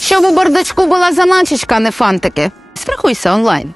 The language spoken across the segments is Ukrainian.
Щоб у бардачку була заначечка, а не фантики. Страхуйся онлайн.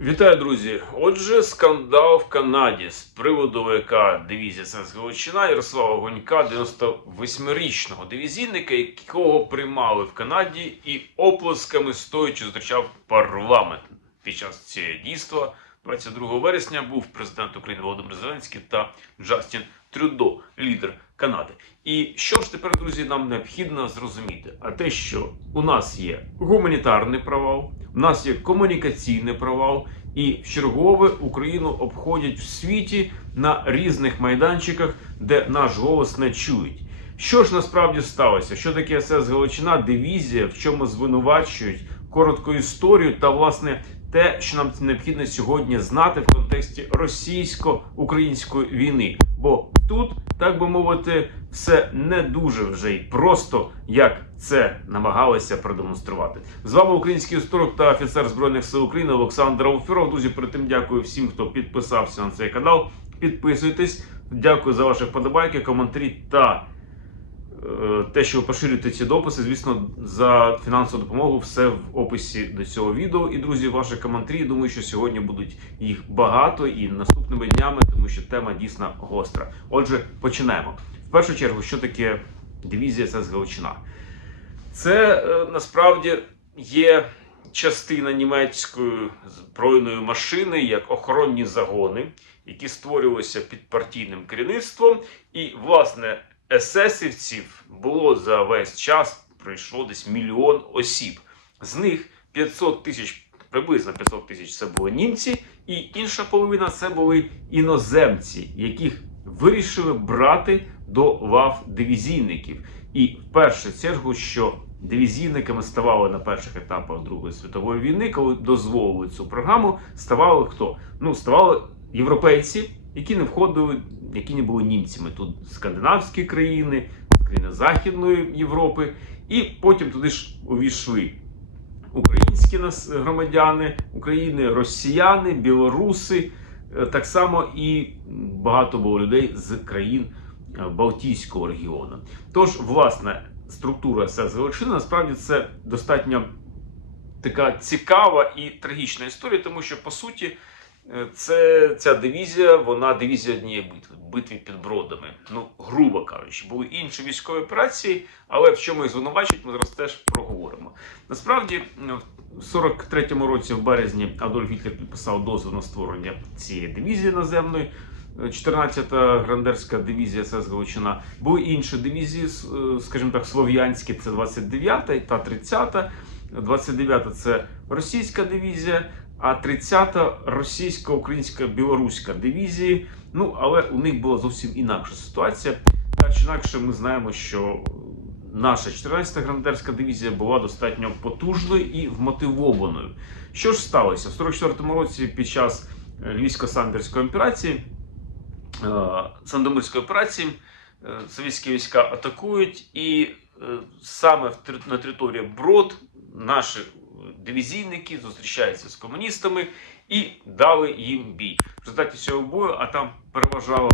Вітаю, друзі! Отже, скандал в Канаді з приводу ВК дивізія Сенсговичина Ярослава Гонька, 98-ричного дивізійника, якого приймали в Канаді і оплесками стоячи зустрічав парламент. Під час цього дійства 22 вересня був президент України Володимир Зеленський та Джастін Трюдо, лідер Канади. І що ж тепер, друзі, нам необхідно зрозуміти? А те, що у нас є гуманітарний провал, у нас є комунікаційний провал, і в чергове Україну обходять в світі на різних майданчиках, де наш голос не чують. Що ж насправді сталося? Що таке СС Галичина, дивізія, в чому звинувачують коротку історію та власне те, що нам необхідно сьогодні знати в контексті російсько-української війни. Бо тут, так би мовити, все не дуже вже й просто, як це намагалися продемонструвати. З вами український історик та офіцер збройних сил України Олександр Ауфіров. Друзі, перед тим дякую всім, хто підписався на цей канал. Підписуйтесь. Дякую за ваші вподобайки, коментарі та те, що ви поширюєте ці дописи. Звісно, за фінансову допомогу все в описі до цього відео. І друзі, ваші коментарі. Думаю, що сьогодні будуть їх багато і наступними днями, тому що тема дійсно гостра. Отже, починаємо. В першу чергу, що таке дивізія СС Галичина? Це е, насправді є частина німецької збройної машини як охоронні загони, які створювалися під партійним керівництвом. І, власне, есесівців було за весь час пройшло десь мільйон осіб. З них 500 тисяч, приблизно 500 тисяч це були німці, і інша половина це були іноземці, яких вирішили брати до лав дивізійників. І в першу чергу, що дивізійниками ставали на перших етапах Другої світової війни, коли дозволили цю програму, ставали хто? Ну, ставали європейці, які не входили, які не були німцями. Тут скандинавські країни, країни Західної Європи, і потім туди ж увійшли українські нас громадяни України, росіяни, білоруси. Е, Так само і багато було людей з країн е, Балтійського регіону. Тож, власне, структура СС Галичини насправді це достатньо така цікава і трагічна історія, тому що по суті. Е, Це ця дивізія, вона дивізія однієї битви, битві під бродами. Ну, грубо кажучи, були інші військові операції, але в чому їх звинувачують, ми зараз теж проговоримо. Насправді, в 43-му році, в березні, Адольф Гітлер підписав дозвіл на створення цієї дивізії наземної. 14-та грандерська дивізія СС Галичина. Були інші дивізії, е, скажімо так, слов'янські, це 29-та та 30-та. 29-та це російська дивізія, а 30-та російсько-українська білоруська дивізії. Ну, але у них була зовсім інакша ситуація. Так чи інакше, ми знаємо, що наша 14-та грандерська дивізія була достатньо потужною і вмотивованою. Що ж сталося? В 44-му році під час е, Львівсько-Самбірської операції, е, Сандомирської операції, е, совєтські війська атакують, і саме на території Брод наші дивізійники зустрічаються з комуністами і дали їм бій. В результаті цього бою, а там переважала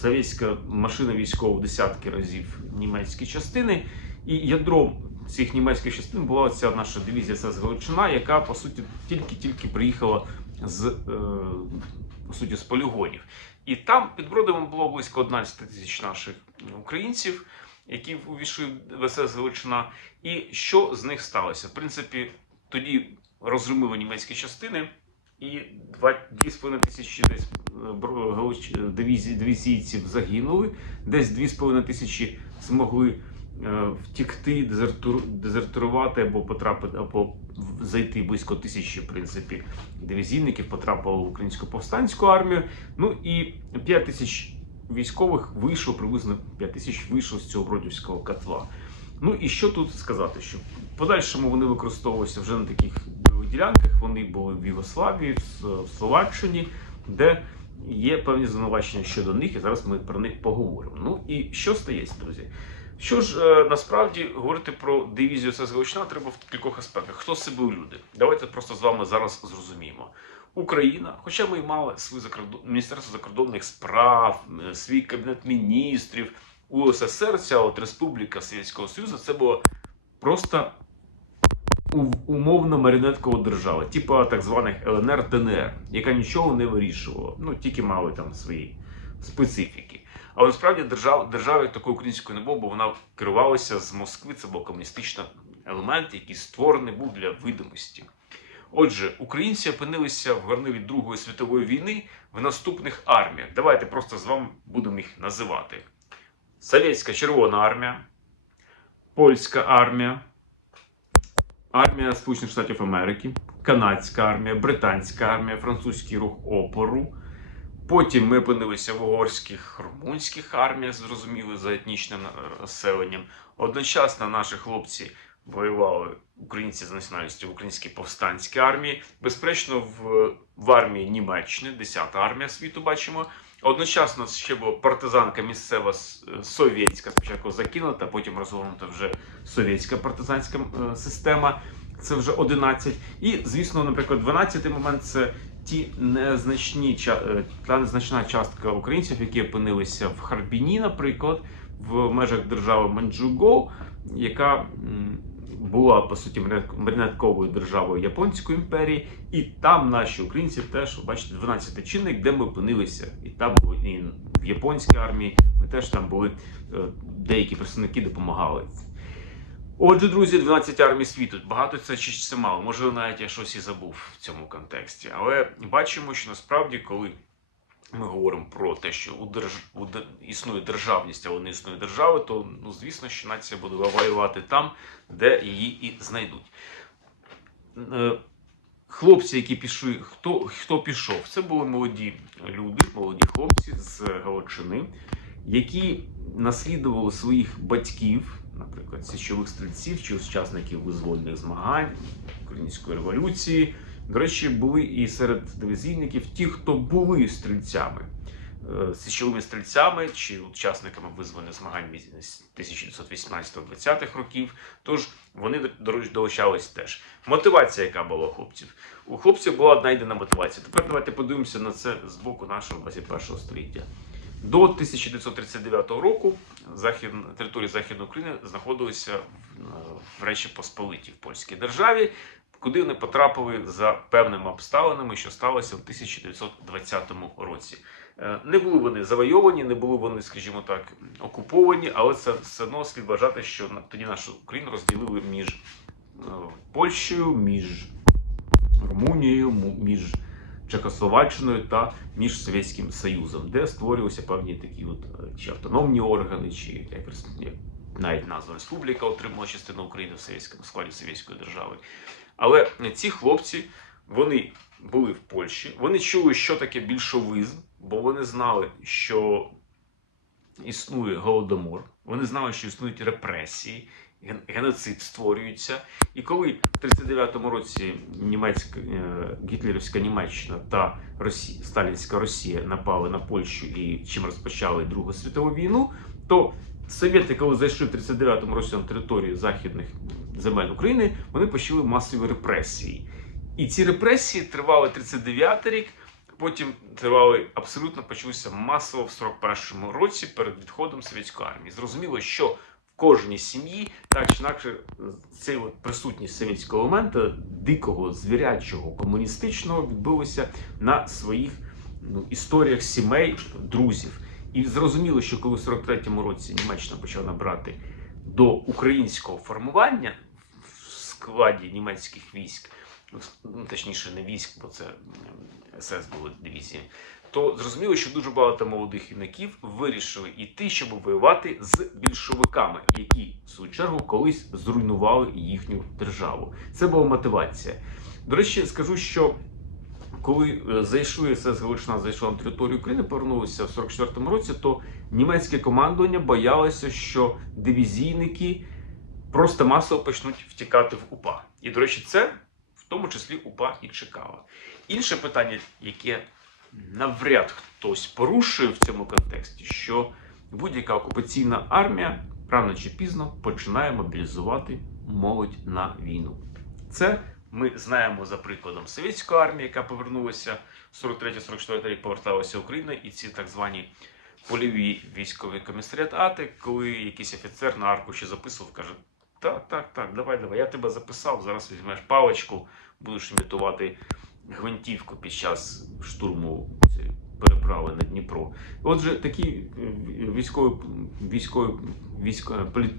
совєтська машина військова десятки разів німецькі частини, і ядром цих німецьких частин була ця наша дивізія СС Галичина, яка по суті тільки-тільки приїхала з, е, по суті, з полігонів. І там під Бродом було близько 11 тисяч наших українців, які увійшли в СС Галичина. І що з них сталося? В принципі, тоді розгромили німецькі частини, і 2,5 тисячі десь е, дивізій, дивізійців загинули, десь 2,5 тисячі змогли е, втікти, дезертур, дезертирувати або потрапити, або зайти близько тисячі, в принципі, дивізійників потрапило в українську повстанську армію. Ну і 5 тисяч військових вийшло, приблизно 5 тисяч вийшло з цього бродівського котла. Ну і що тут сказати? Що в подальшому вони використовувалися вже на таких бойових ділянках. Вони були в Югославії, в Словаччині, де є певні звинувачення щодо них, і зараз ми про них поговоримо. Ну і що стається, друзі? Що ж е, насправді говорити про дивізію СС треба в кількох аспектах. Хто це були люди? Давайте просто з вами зараз зрозуміємо. Україна, хоча ми й мали свій закордон... Міністерство закордонних справ, е, свій кабінет міністрів, УССР, ця от Республіка Совєтського Союзу, це було просто умовно маріонеткова держава, типу так званих ЛНР ДНР, яка нічого не вирішувала, ну тільки мали там свої специфіки. Але насправді держав, держави такої української не було, бо вона керувалася з Москви. Це був комуністичний елемент, який створений був для видимості. Отже, українці опинилися в горнилі Другої світової війни в наступних арміях. Давайте просто з вами будемо їх називати: Совєтська Червона армія, Польська армія, армія Сполучених Штатів Америки, Канадська армія, Британська армія, французький рух опору. Потім ми опинилися в угорських румунських арміях, зрозуміли за етнічним розселенням. Одночасно наші хлопці воювали українці за національністю в українській повстанській армії. Безперечно, в, в армії Німеччини, 10-та армія світу бачимо. Одночасно ще була партизанка місцева совєтська, спочатку закинута, потім розгорнута вже совєтська партизанська е, система. Це вже 11. І, звісно, наприклад, 12-й момент це ті незначні е, та незначна частка українців, які опинилися в Харбіні, наприклад, в межах держави Манчжугоу, яка була по суті маріонетковою державою Японської імперії, і там наші українці теж бачите 12 чинник, де ми опинилися, і там були і в японській армії. Ми теж там були е, деякі представники допомагали. Отже, друзі, 12 армій світу. Багато це чи це мало. Може, навіть я щось і забув в цьому контексті. Але бачимо, що насправді, коли ми говоримо про те, що у держ... у існує державність, але не існує держави, то ну звісно, що нація буде воювати там, де її і знайдуть. Е, Хлопці, які пішли, хто, хто пішов, це були молоді люди, молоді хлопці з Галичини, які наслідували своїх батьків, наприклад, січових стрільців чи учасників визвольних змагань української революції. До речі, були і серед дивізійників ті, хто були стрільцями, е, січовими стрільцями чи учасниками визвольних змагань з 1918-20-х років. Тож вони долучались теж. Мотивація, яка була у хлопців? У хлопців була одна єдина мотивація. Тепер давайте подивимося на це з боку нашого 21 століття. До 1939 року захід, території Західної України знаходилися в, в Речі Посполитій в польській державі, куди вони потрапили за певними обставинами, що сталося в 1920 році. Е, Не були вони завойовані, не були вони, скажімо так, окуповані, але це все одно слід вважати, що тоді нашу Україну розділили між е, Польщею, між Румунією, між Чехословаччиною та між Совєтським Союзом, де створювалися певні такі от е, чи автономні органи, чи як навіть назва республіка отримала частину України в совєтському складі Совєтської держави. Але ці хлопці вони були в Польщі, вони чули, що таке більшовизм, бо вони знали, що існує голодомор, вони знали, що існують репресії, геноцид створюється. І коли в 39-му році німецька е, гітлерівська Німеччина та Росія, Сталінська Росія напали на Польщу і чим розпочали Другу світову війну, то совєти, коли зайшли в 39-му році на територію західних земель України, вони почали масові репресії. І ці репресії тривали 39 рік. Потім тривали абсолютно почалися масово в 41-му році перед відходом совєтської армії. Зрозуміло, що в кожній сім'ї так чи інакше цей от присутність совєтського елемента, дикого, звірячого, комуністичного, відбулося на своїх ну, історіях сімей, друзів. І зрозуміло, що коли в 43-му році Німеччина почала набрати до українського формування в складі німецьких військ, ну, точніше, не військ, бо це СС були дивізії, то зрозуміло, що дуже багато молодих юнаків вирішили йти, щоб воювати з більшовиками, які в свою чергу колись зруйнували їхню державу. Це була мотивація. До речі, скажу, що коли е, зайшли СС Галичина зайшла на територію України, повернулися в 44-му році, то німецьке командування боялося, що дивізійники просто масово почнуть втікати в УПА. І, до речі, це в тому числі УПА і чекало. Інше питання, яке навряд хтось порушує в цьому контексті, що будь-яка окупаційна армія рано чи пізно починає мобілізувати молодь на війну. Це ми знаємо за прикладом совєтської армії, яка повернулася в 43-44 рік, поверталася Україна, і ці так звані польові військові комісаріати, коли якийсь офіцер на аркуші записував, каже: так, так, так, давай, давай, я тебе записав, зараз візьмеш паличку, будеш імітувати гвинтівку під час штурму переправи на Дніпро. Отже, такі е, військові, військові, військові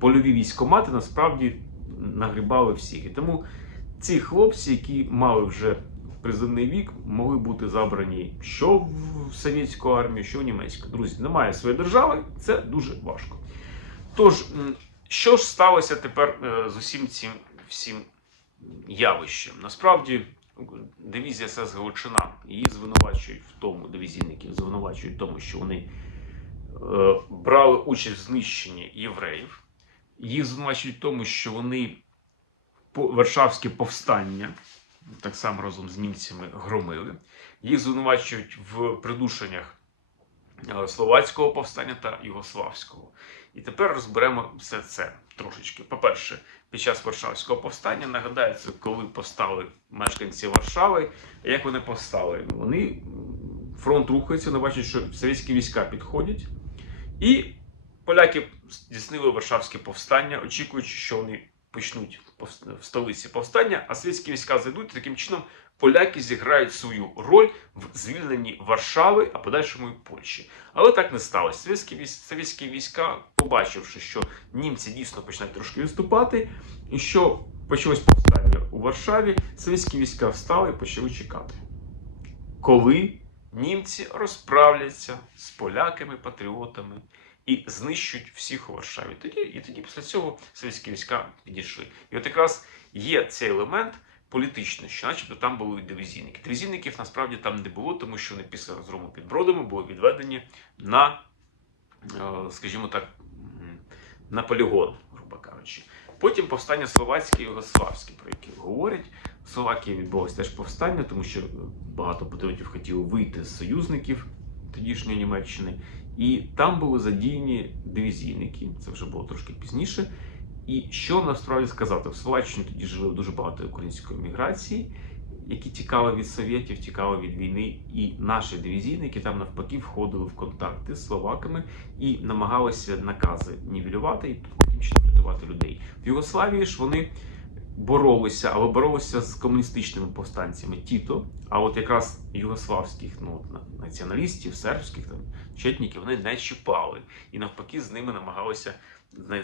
польові військомати насправді нагрібали всіх. І тому ці хлопці, які мали вже призовний вік, могли бути забрані що в совєтську армію, що в німецьку. Друзі, немає своєї держави, це дуже важко. Тож, що ж сталося тепер е, з усім цим всім явищем? Насправді, дивізія СС Галичина її звинувачують в тому, дивізійників звинувачують в тому, що вони е, брали участь в знищенні євреїв. Їх звинувачують в тому, що вони Варшавське повстання, так само разом з німцями, громили. Їх звинувачують в придушеннях е, словацького повстання та югославського. І тепер розберемо все це трошечки. По-перше, під час Варшавського повстання нагадається, коли повстали мешканці Варшави. Як вони повстали? Вони фронт рухається, вони бачать, що совєтські війська підходять. І поляки здійснили Варшавське повстання, очікуючи, що вони почнуть в столиці повстання, а совєтські війська зайдуть. Таким чином поляки зіграють свою роль в звільненні Варшави, а подальшому і Польщі. Але так не сталося. Совєтські війська, побачивши, що німці дійсно починають трошки відступати, і що почалось повстання у Варшаві, совєтські війська встали і почали чекати. Коли німці розправляться з поляками-патріотами і знищують всіх у Варшаві. Тоді, і тоді після цього совєтські війська підійшли. І от якраз є цей елемент політичний, що начебто там були дивізійники. Дивізійників насправді там не було, тому що вони після розгрому під Бродами були відведені на, е, скажімо так, на полігон, грубо кажучи. Потім повстання словацьке і югославське, про які говорять. В Словакії відбулося теж повстання, тому що багато патріотів хотіли вийти з союзників тодішньої Німеччини. І там були задіяні дивізійники, це вже було трошки пізніше. І що насправді сказати? В Словаччині тоді жили дуже багато української міграції, які тікали від совєтів, тікали від війни. І наші дивізійники там навпаки входили в контакти з словаками і намагалися накази нівелювати і таким чином рятувати людей. В Югославії ж вони боролися, але боролися з комуністичними повстанцями Тіто. А от якраз югославських ну, націоналістів, сербських там четніків вони не чіпали. І навпаки, з ними намагалися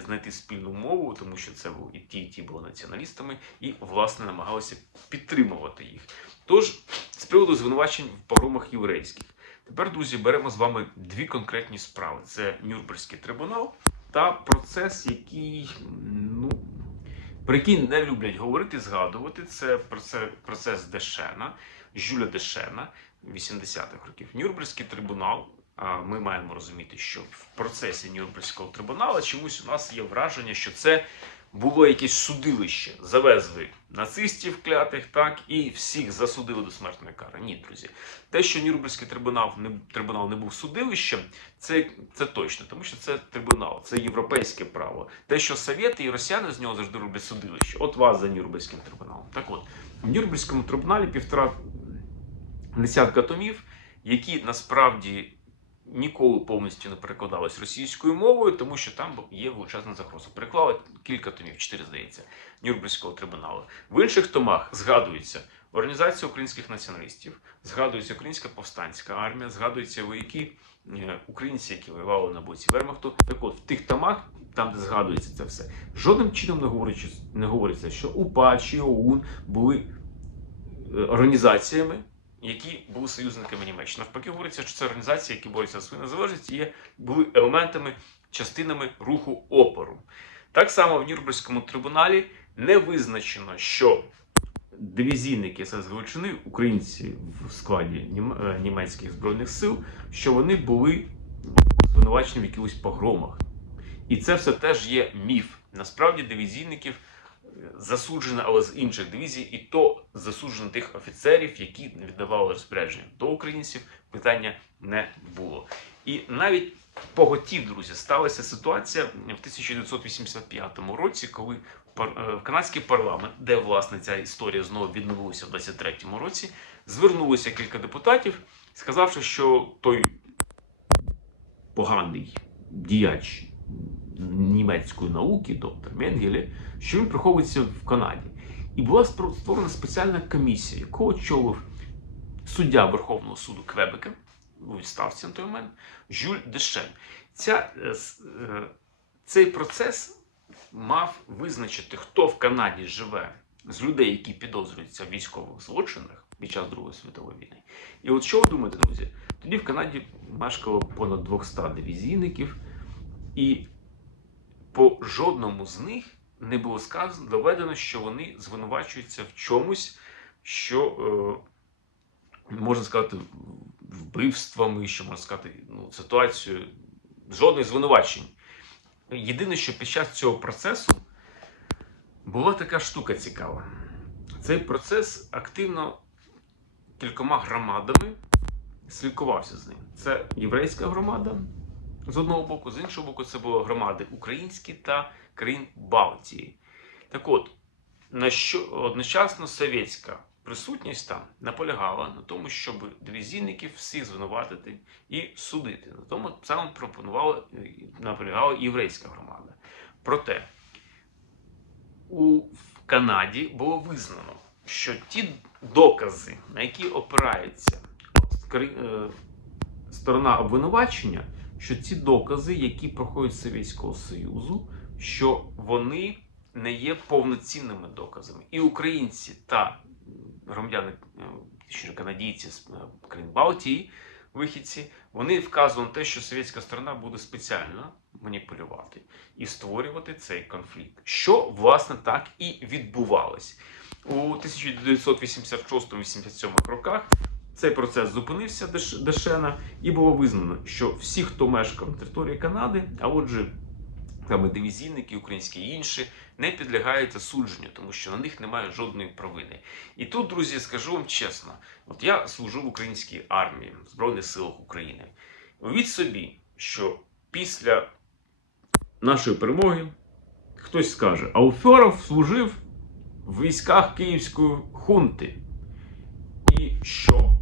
знайти спільну мову, тому що це був і ті, і ті були націоналістами, і власне намагалися підтримувати їх. Тож, з приводу звинувачень в погромах єврейських. Тепер, друзі, беремо з вами дві конкретні справи: це Нюрнберзький трибунал та процес, який ну. Про який не люблять говорити, згадувати, це процес, Дешена, Жюля Дешена 80-х років. Нюрнберзький трибунал. Ми маємо розуміти, що в процесі Нюрнберзького трибуналу чомусь у нас є враження, що це було якесь судилище. Завезли нацистів клятих, так і всіх засудили до смертної кари. Ні, друзі, те, що Нюрнберзький трибунал не трибунал не був судилищем, це, це точно, тому що це трибунал, це європейське право. Те, що совєти і росіяни з нього завжди роблять судилище. От вас за Нюрнберзьким трибуналом. Так от, в Нюрнберзькому трибуналі півтора десятка томів, які насправді ніколи повністю не перекладались російською мовою, тому що там є величезна загроза. Переклали кілька томів, чотири здається, Нюрнберзького трибуналу. В інших томах згадується Організація українських націоналістів, згадується Українська повстанська армія, згадуються вояки е, українці, які воювали на боці Вермахту. Так от в тих томах, там де згадується це все, жодним чином не говориться, не говориться, що УПА чи ОУН були е, організаціями, які були союзниками Німеччини. Навпаки, говориться, що це організації, які борються за свою незалежність, є, були елементами, частинами руху опору. Так само в Нюрнберзькому трибуналі не визначено, що дивізійники СС Галичини, українці в складі е, німецьких збройних сил, що вони були звинувачені в якихось погромах. І це все теж є міф. Насправді дивізійників засуджено, але з інших дивізій, і то засуджено тих офіцерів, які віддавали розпорядження до українців, питання не було. І навіть поготів, друзі, сталася ситуація в 1985 році, коли е, канадський парламент, де власне ця історія знову відновилася в 23-му році, звернулося кілька депутатів, сказавши, що той поганий діяч німецької науки, доктор Менгеле, що він приховується в Канаді. І була створена спеціальна комісія, яку очолив суддя Верховного суду Квебека у відставці на той момент Жюль Дешен. Ця, е, е, цей процес мав визначити, хто в Канаді живе з людей, які підозрюються в військових злочинах під час Другої світової війни. І от що ви думаєте, друзі? Тоді в Канаді мешкало понад 200 дивізійників, і по жодному з них не було сказано, доведено, що вони звинувачуються в чомусь, що е, можна сказати, вбивствами, що можна сказати, ну, ситуацію, жодних звинувачень. Єдине, що під час цього процесу була така штука цікава. Цей процес активно кількома громадами слідкувався з ним. Це єврейська громада з одного боку, з іншого боку, це були громади українські та країн Балтії. Так от, на що одночасно совєтська присутність там наполягала на тому, щоб дивізійників всіх звинуватити і судити. На тому саме пропонувала наполягала єврейська громада. Проте у Канаді було визнано, що ті докази, на які опирається е, сторона обвинувачення, що ці докази, які проходять Совєтського Союзу, що вони не є повноцінними доказами. І українці та громадяни, е, точніше, канадійці з е, країн Балтії, вихідці, вони вказували на те, що совєтська сторона буде спеціально маніпулювати і створювати цей конфлікт. Що, власне, так і відбувалось. У 1986-87 роках цей процес зупинився Дешена, і було визнано, що всі, хто мешкав на території Канади, а отже, там і дивізійники, українські і інші, не підлягають засудженню, тому що на них немає жодної провини. І тут, друзі, скажу вам чесно: от я служу в українській армії в Збройних силах України. Уявіть собі, що після нашої перемоги хтось скаже, а Уферов служив в військах Київської хунти. І що?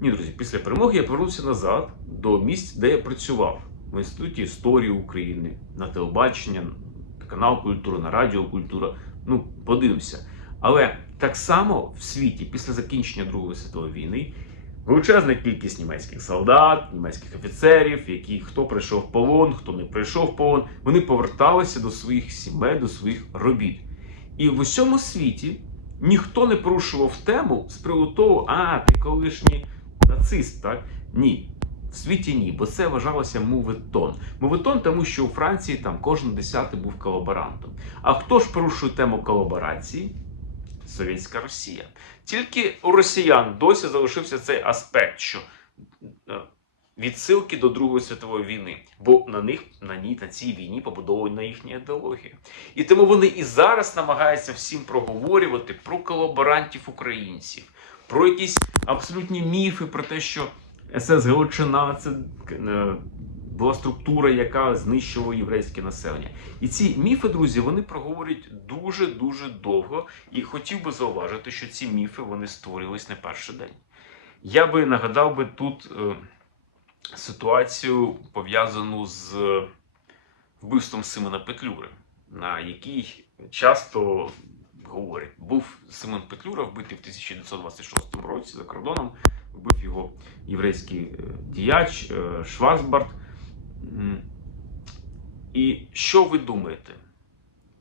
Ні, друзі, після перемоги я повернувся назад до місць, де я працював в Інституті історії України, на телебачення, на канал Культура, на Радіо Культура. Ну, подивимося. Але так само в світі, після закінчення Другої світової війни, величезна кількість німецьких солдат, німецьких офіцерів, які хто прийшов в полон, хто не прийшов в полон, вони поверталися до своїх сімей, до своїх робіт. І в усьому світі ніхто не порушував тему з приводу того, а ти колишній нацист, так? Ні. В світі ні, бо це вважалося мувитон. Мувитон, тому що у Франції там кожен десятий був колаборантом. А хто ж порушує тему колаборації? Совєтська Росія. Тільки у росіян досі залишився цей аспект, що е, відсилки до Другої світової війни, бо на них на ній на цій війні побудована їхня ідеологія. І тому вони і зараз намагаються всім проговорювати про колаборантів українців, про якісь абсолютні міфи про те, що СС Галичина це е, була структура, яка знищувала єврейське населення. І ці міфи, друзі, вони проговорюють дуже дуже довго. І хотів би зауважити, що ці міфи вони створювались не перший день. Я би нагадав би тут е, ситуацію пов'язану з вбивством Симона Петлюри, на який часто говорять, був Симон Петлюра вбитий в 1926 році за кордоном. Вбив його єврейський е, діяч е, Шварцбард. І що ви думаєте?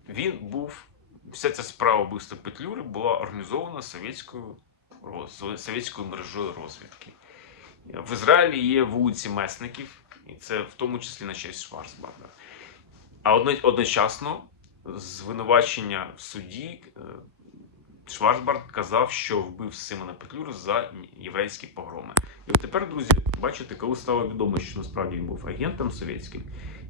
Він був, вся ця справа вбивства Петлюри була організована совєтською, совєтською мережою розвідки. В Ізраїлі є вулиці месників, і це в тому числі на честь Шварцбарда. А одночасно звинувачення в суді е, Шварцбард казав, що вбив Симона Петлюру за єврейські погроми. І от тепер, друзі, бачите, коли стало відомо, що насправді він був агентом совєтським,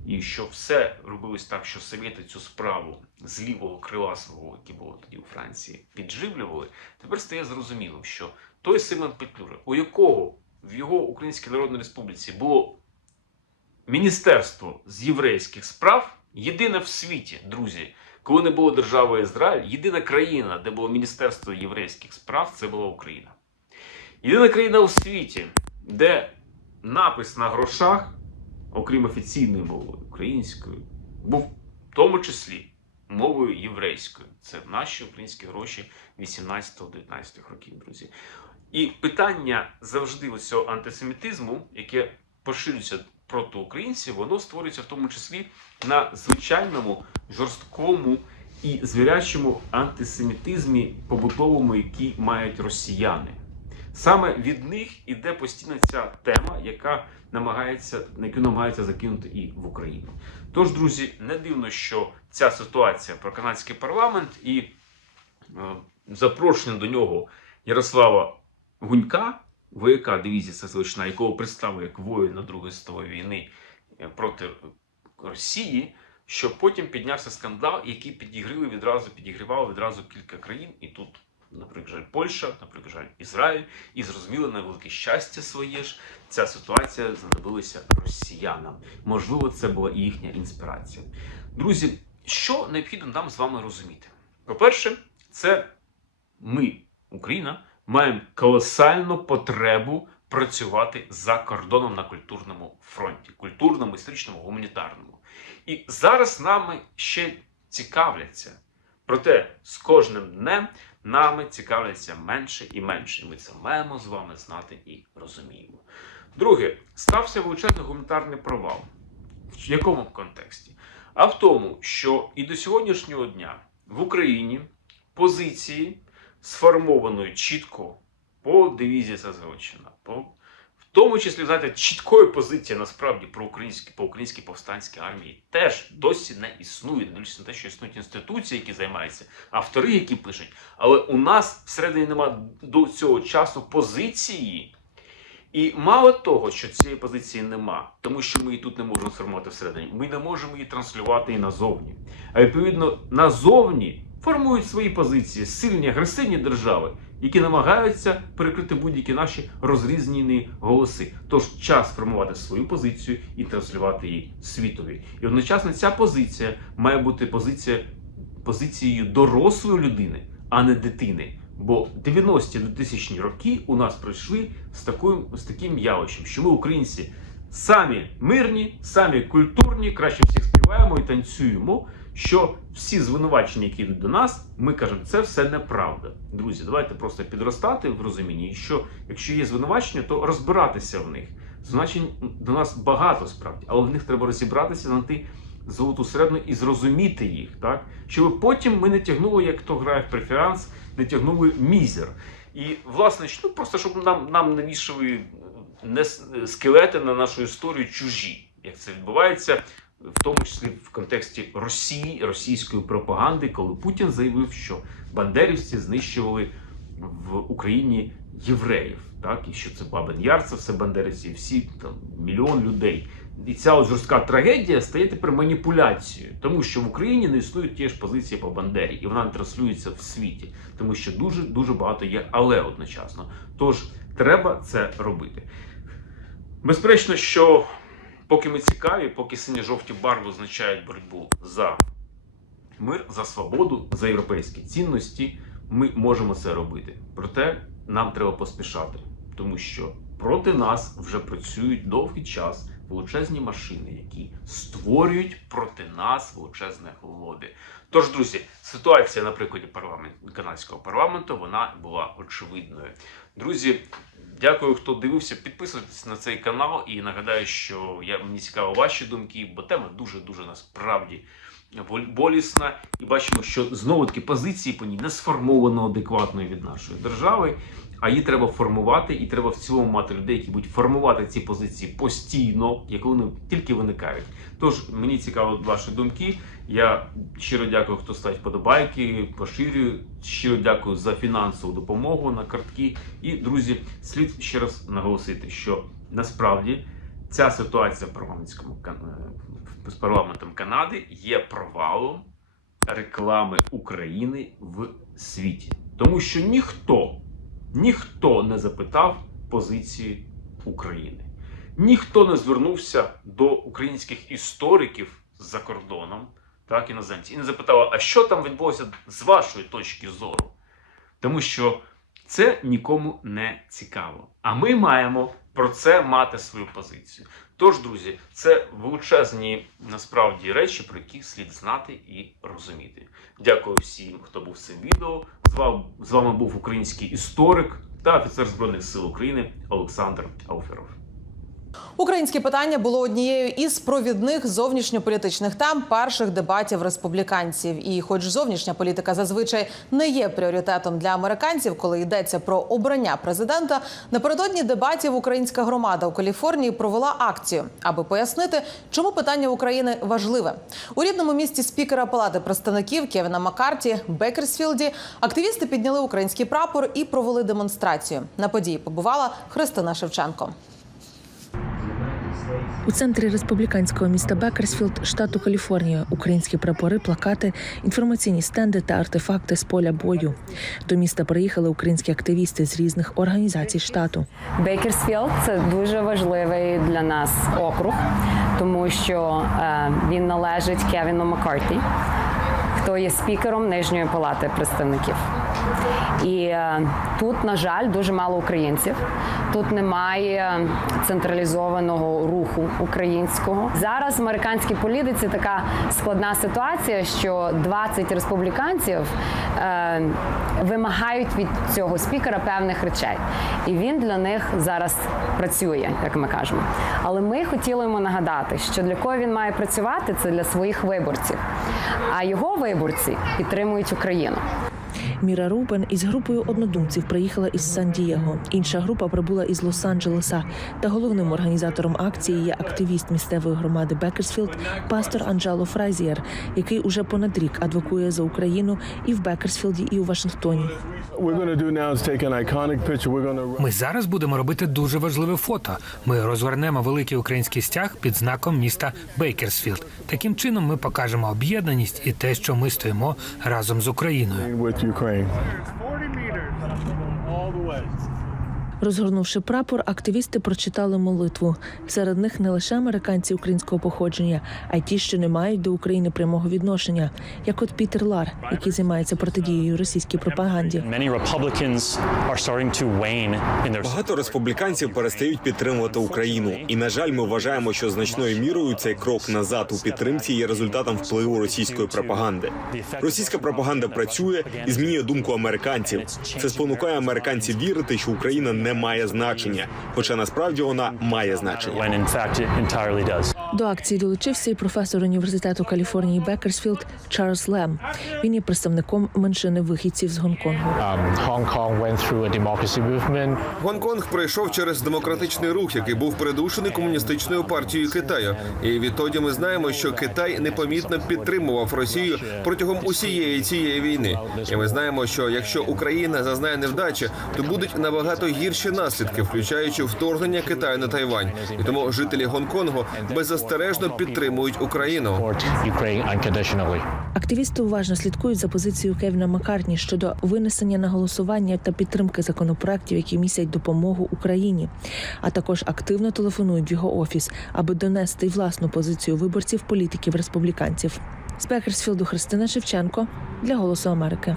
і що все робилось так, що совєти цю справу з лівого крила свого, яке було тоді у Франції, підживлювали, тепер стає зрозумілим, що той Симон Петлюра, у якого в його Українській Народній Республіці було міністерство з єврейських справ, єдине в світі, друзі, коли не було держави Ізраїль, єдина країна, де було Міністерство єврейських справ, це була Україна. Єдина країна у світі, де напис на грошах окрім офіційної мови українською, був в тому числі мовою єврейською. Це наші українські гроші 18-19 років, друзі. І питання завжди ось цього антисемітизму, яке поширюється проти українців, воно створюється в тому числі на звичайному жорсткому і звірячому антисемітизмі побутовому, який мають росіяни. Саме від них іде постійно ця тема, яка намагається, на яку намагається закинути і в Україну. Тож, друзі, не дивно, що ця ситуація про канадський парламент і е, запрошення до нього Ярослава Гунька, вояка дивізії Сазовична, якого представив як воїна Другої світової війни е, проти Росії, що потім піднявся скандал, який підігріли відразу, підігрівав відразу кілька країн, і тут, наприклад, жаль, Польща, наприклад, жаль, Ізраїль, і зрозуміло на велике щастя своє ж ця ситуація знадобилася росіянам. Можливо, це була і їхня інспірація. Друзі, що необхідно нам з вами розуміти? По-перше, це ми, Україна, маємо колосальну потребу працювати за кордоном на культурному фронті, культурному, історичному, гуманітарному. І зараз нами ще цікавляться. Проте з кожним днем нами цікавляться менше і менше. Ми це маємо з вами знати і розуміємо. Друге, стався величезний гуманітарний провал. В якому контексті? А в тому, що і до сьогоднішнього дня в Україні позиції сформованої чітко по дивізії Сазгочина, по в тому числі, знаєте, чіткої позиції насправді про українські по українській повстанській армії теж досі не існує, дивлячись на те, що існують інституції, які займаються, автори, які пишуть. Але у нас всередині немає до цього часу позиції. І мало того, що цієї позиції нема, тому що ми її тут не можемо сформувати всередині, ми не можемо її транслювати і назовні. А відповідно, назовні формують свої позиції сильні агресивні держави, які намагаються перекрити будь-які наші розрізнені голоси. Тож час формувати свою позицію і транслювати її світові. І одночасно ця позиція має бути позиція позицією дорослої людини, а не дитини. Бо 90-ті 2000 роки у нас пройшли з таким, з таким явищем, що ми, українці, самі мирні, самі культурні, краще всіх співаємо і танцюємо. Що всі звинувачення, які йдуть до нас, ми кажемо, це все неправда. Друзі, давайте просто підростати в розумінні, що якщо є звинувачення, то розбиратися в них. Звинувачень до нас багато справді, але в них треба розібратися, знайти золоту середину і зрозуміти їх, так? Щоб потім ми не тягнули, як хто грає в преферанс, не тягнули мізер. І, власне, ну просто щоб нам, нам не вішали не скелети на нашу історію чужі, як це відбувається, в тому числі в контексті Росії, російської пропаганди, коли Путін заявив, що бандерівці знищували в Україні євреїв, так і що це Бабин Яр, це все бандерівці, всі там мільйон людей. І ця жорстка трагедія стає тепер маніпуляцією, тому що в Україні не існують ті ж позиції по Бандері, і вона не транслюється в світі, тому що дуже дуже багато є, але одночасно. Тож треба це робити. Безперечно, що поки ми цікаві, поки сині-жовті барви означають боротьбу за мир, за свободу, за європейські цінності, ми можемо це робити. Проте нам треба поспішати, тому що проти нас вже працюють довгий час величезні машини, які створюють проти нас величезне лобі. Тож, друзі, ситуація на прикладі парламент, канадського парламенту вона була очевидною. Друзі, дякую, хто дивився. Підписуйтесь на цей канал і нагадаю, що я мені цікаво ваші думки, бо тема дуже дуже насправді болісна. І бачимо, що знову таки позиції по ній не сформовано адекватної від нашої держави. А її треба формувати, і треба в цілому мати людей, які будуть формувати ці позиції постійно, як вони тільки виникають. Тож мені цікаво ваші думки. Я щиро дякую, хто ставить вподобайки, поширює. Щиро дякую за фінансову допомогу на картки. І друзі, слід ще раз наголосити, що насправді ця ситуація в з парламентом Канади є провалом реклами України в світі, тому що ніхто. Ніхто не запитав позиції України. Ніхто не звернувся до українських істориків за кордоном, так, іноземці, і не запитав, а що там відбулося з вашої точки зору? Тому що це нікому не цікаво. А ми маємо про це мати свою позицію. Тож, друзі, це величезні насправді речі, про які слід знати і розуміти. Дякую всім, хто був цим відео. З вами був український історик та офіцер Збройних сил України Олександр Ауферов. Українське питання було однією із провідних зовнішньополітичних тем перших дебатів республіканців. І, хоч зовнішня політика зазвичай не є пріоритетом для американців, коли йдеться про обрання президента, напередодні дебатів українська громада у Каліфорнії провела акцію, аби пояснити, чому питання України важливе. У рідному місті спікера Палати представників Кевіна Маккарті Бекерсфілді активісти підняли український прапор і провели демонстрацію. На події побувала Христина Шевченко. У центрі республіканського міста Бекерсфілд, штату Каліфорнія, українські прапори, плакати, інформаційні стенди та артефакти з поля бою. До міста приїхали українські активісти з різних організацій штату. Бейкерсфілд це дуже важливий для нас округ, тому що е, він належить Кевіну Маккарті, хто є спікером Нижньої палати представників. І е, тут, на жаль, дуже мало українців. Тут немає централізованого руху українського. Зараз в американській політиці така складна ситуація, що 20 республіканців е, вимагають від цього спікера певних речей, і він для них зараз працює, як ми кажемо. Але ми хотіли йому нагадати, що для кого він має працювати, це для своїх виборців. А його виборці підтримують Україну. Міра Рубен із групою однодумців приїхала із Сан-Дієго. Інша група прибула із Лос-Анджелеса. Та головним організатором акції є активіст місцевої громади Бекерсфілд, пастор Анджело Фразієр, який уже понад рік адвокує за Україну і в Бекерсфілді, і у Вашингтоні. Ми зараз будемо робити дуже важливе фото. Ми розвернемо великий український стяг під знаком міста Бейкерсфілд. Таким чином ми покажемо об'єднаність і те, що ми стоїмо разом з Україною. Ukraine. Розгорнувши прапор, активісти прочитали молитву. Серед них не лише американці українського походження, а й ті, що не мають до України прямого відношення, як от Пітер Лар, який займається протидією російській пропаганді. Багато республіканців перестають підтримувати Україну, і на жаль, ми вважаємо, що значною мірою цей крок назад у підтримці є результатом впливу російської пропаганди. Російська пропаганда працює і змінює думку американців. Це спонукає американців вірити, що Україна не має значення, хоча насправді вона має значення. До акції долучився і професор університету Каліфорнії Бекерсфілд Чарльз Лем. Він є представником меншини вихідців з Гонконгу. Hong went through a democracy movement. Гонконг пройшов через демократичний рух, який був придушений комуністичною партією Китаю. І відтоді ми знаємо, що Китай непомітно підтримував Росію протягом усієї цієї війни. І ми знаємо, що якщо Україна зазнає невдачі, то будуть набагато гірші наслідки, включаючи вторгнення Китаю на Тайвань. І тому жителі Гонконгу беззастережно підтримують Україну. Активісти уважно слідкують за позицією Кевіна Маккартні щодо винесення на голосування та підтримки законопроектів, які містять допомогу Україні, а також активно телефонують в його офіс, аби донести власну позицію виборців політиків республіканців. З Бекерсфілду Христина Шевченко для Голосу Америки.